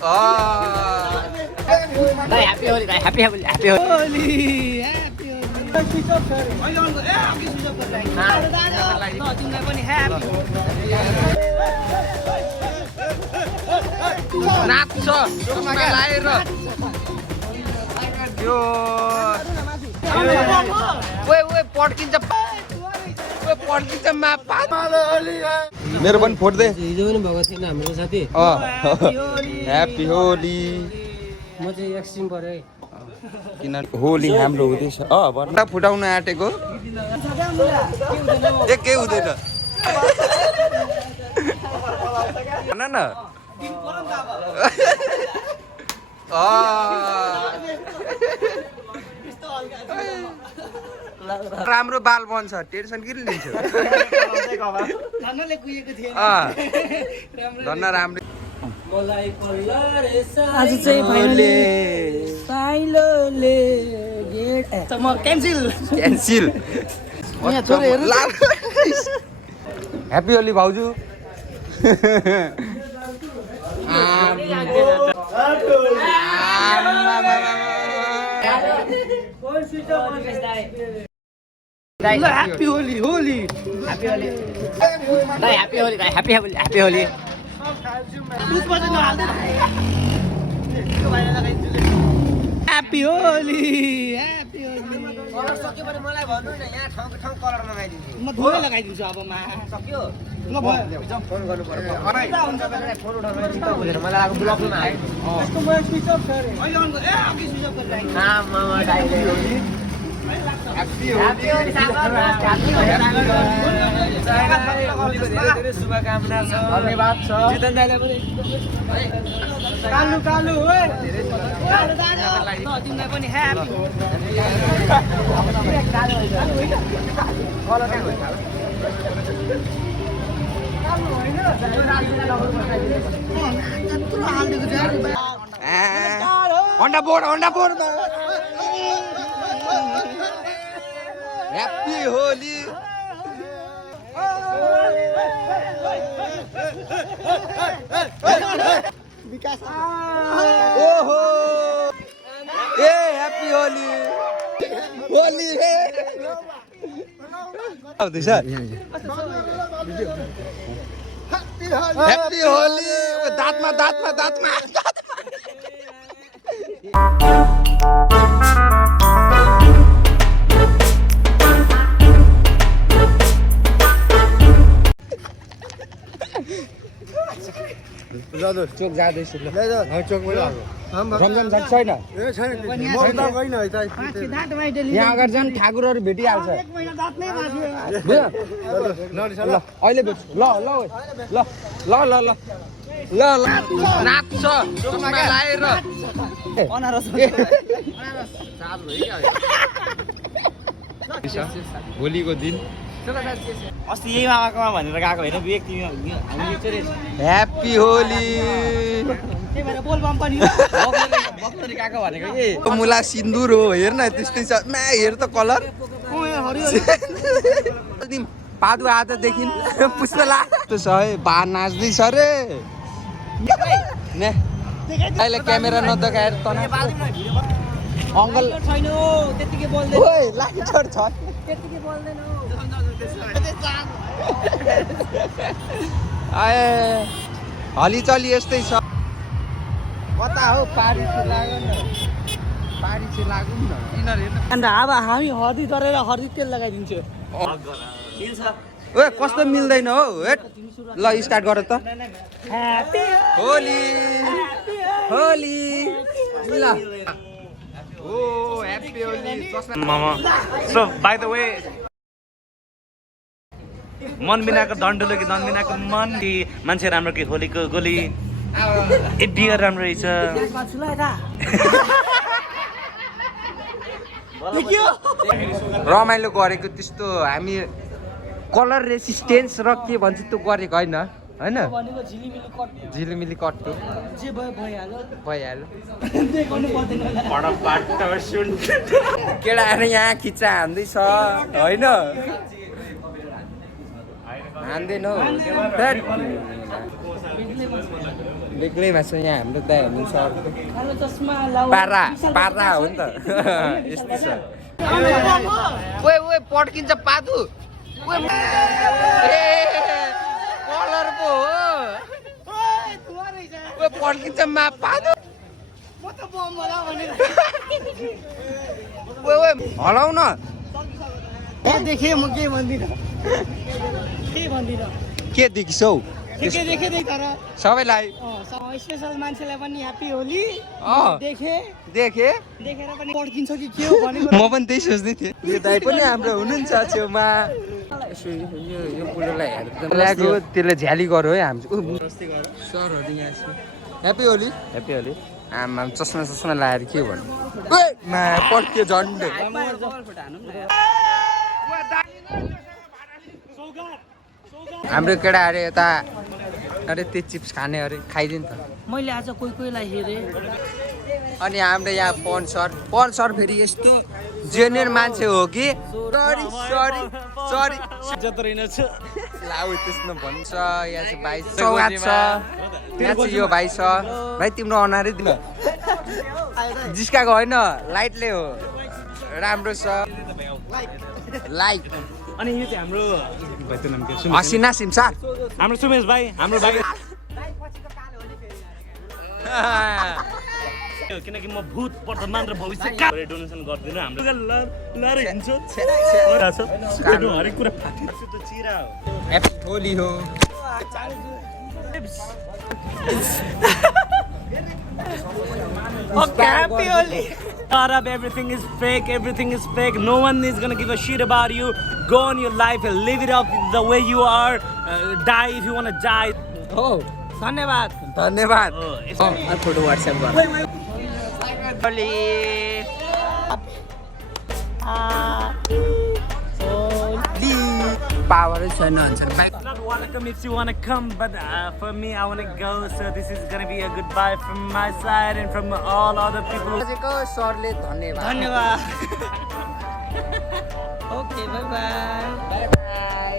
Happy Holi, happy Holi, happy Holi. नाच्छ लाएर यो ओए पड्किन्छ मेरो पनि फोड्दै हिजो पनि भएको थिएन हाम्रो साथी ह्याप्पी होली म चाहिँ एक्सट्रिम परे किन होली हाम्रो हुँदैछ भन्दा फुटाउन आँटेको के हुँदैन भन न राम्रो बाल बन्छ टेन्सन किन लिन्छौ धन्न राम्रो आज चाहिँ फाइनली साइलोले गेट म क्यान्सिल ह्याप्पी होली भाउजू Happy Holi, Holi. Happy Holi. Happy Holi, happy Holi, happy Holi. Happy Holi, happy Holi. Colour सक्यो भने मलाई भन्नु न यहाँ ठाउँ ठाउँ कलर लगाइदिन्छु म धोइ लगाइदिन्छु अब मा सक्यो ल भयो फोन गर्नु पर्यो हुन्छ भने फोन उठाउनु चित्त बुझेर मलाई अब ब्लकमा आयो त्यसको म स्विच अफ गरे अहिले अन ए अघि स्विच अफ गरेर नाम मामा डाइले ह्याप्पी होली धेरै शुभकामना छ धन्यवाद छ जितन दाइले पनि कालु कालु ओए तिमीलाई पनि ह्यापी अन्डा बोर्ड ह्याप्पी होली ओहो ए ह्याप्पी होली होली हे आउँदैछ ह्याप्पी होली दाँतमा चोक जाँदैछु ल रमझम छैन यहाँ अगाडि झन् ठाकुरहरू भेटिहाल्छ अहिले भेट्छु ल नाच्छ लाएर होलीको दिन अस्ति यही मामाकोमा भनेर गएको होइन व्यक्ति ह्याप्पी होली त्यही भएर बोलबम पनि बक्तरी गएको भनेको के मुला सिन्दुर हो हेर न त्यस्तै छ म्या हेर त कलर पादु आजदेखि पुष्प लाग्छ है बा नाच्दैछ रे ने अहिले क्यामेरा नदेखाएर त अङ्कल छैन त्यतिकै बोल्दैन ओइ लाइटर छ त्यतिकै बोल्दैन आए हलीचली यस्तै छ कता हो पारी चाहिँ लाग्यो न अन्त अब हामी हर्दी तरेर हर्दी तेल लगाइदिन्छु ओए कस्तो मिल्दैन हो हेट ल स्टार्ट गर त होली ल ओ ह्याप्पी होली मामा सो बाइ द वे मन बिनाको दण्डुलो कि दन बिनाको मन कि मान्छे राम्रो कि होलीको गोली ए बियर राम्रो रहेछ रमाइलो गरेको त्यस्तो हामी कलर रेसिस्टेन्स र के भन्छ त्यो गरेको होइन होइन झिलिमिली कट्टु जे भयो भइहाल्यो बडा बाटो सुन केटाहरू यहाँ खिच्चा हान्दैछ होइन हान्दैन हौ बेग्लैमा छ यहाँ हाम्रो दाइ हुनुहुन्छ कालो चस्मा लाउ पारा पारा हो नि त यस्तै छ ओए ओए पड्किन्छ पादु ओए कलर पो हो ओए पड्किन्छ मा पादु म त बम होला भनेर ओए ओए हलाउ न के देखे म के भन्दिन के देखिसौ के देखे तर सबैलाई स्पेशल मान्छेलाई पनि ह्याप्पी होली देखेर पनि पड्किन्छ कि के हो भनेको म पनि त्यही सोच्दै थिएँ यो दाइ पनि हाम्रो हुनुहुन्छ छेउमा यसो यो बुढोलाई हेर्दा त्यसले झ्याली गऱ्यो है हाम्रो सरहरू यहाँ छ ह्याप्पी होली ह्याप्पी होली आमा चस्मा चस्मा लगाएर के भन्नु मा पड्क्यो झन्डै हाम्रो केटा अरे यता अरे त्यो चिप्स खाने अरे खाइदिनु त मैले आज कोहीलाई हेरेँ अनि हाम्रो यहाँ पवन सर फेरि यस्तो जेन्युन मान्छे हो कि सरी सरी सरी लाउ त्यस्तो भन्छ यहाँ चाहिँ भाइ सौगात छ यहाँ चाहिँ यो भाइ छ भाइ तिम्रो अनुहारै दिनु जिस्काको होइन लाइटले हो राम्रो छ लाइट अनि यो चाहिँ हाम्रो हसिना सिमसार हाम्रो सुमेश भाइ हाम्रो भाइ किनकि म भूत वर्तमान र भविष्य डोनेसन गर्दिनँ हाम्रो लर हिँड्छ हरेक कुरा फाटिन्छ त चिरा हो ह्याप्पी होली हो happy Holi Shut up, everything is fake, no one is gonna give a shit about you. Go on your life and live it up the way you are. Die if you wanna die. हो धन्यवाद धन्यवाद photo WhatsApp Holi पावरै छैन भन्छ Not welcome if you wanna come, but for me, I wanna go. So this is gonna be a goodbye from my side and from all other people. सरले धन्यवाद धन्यवाद okay by by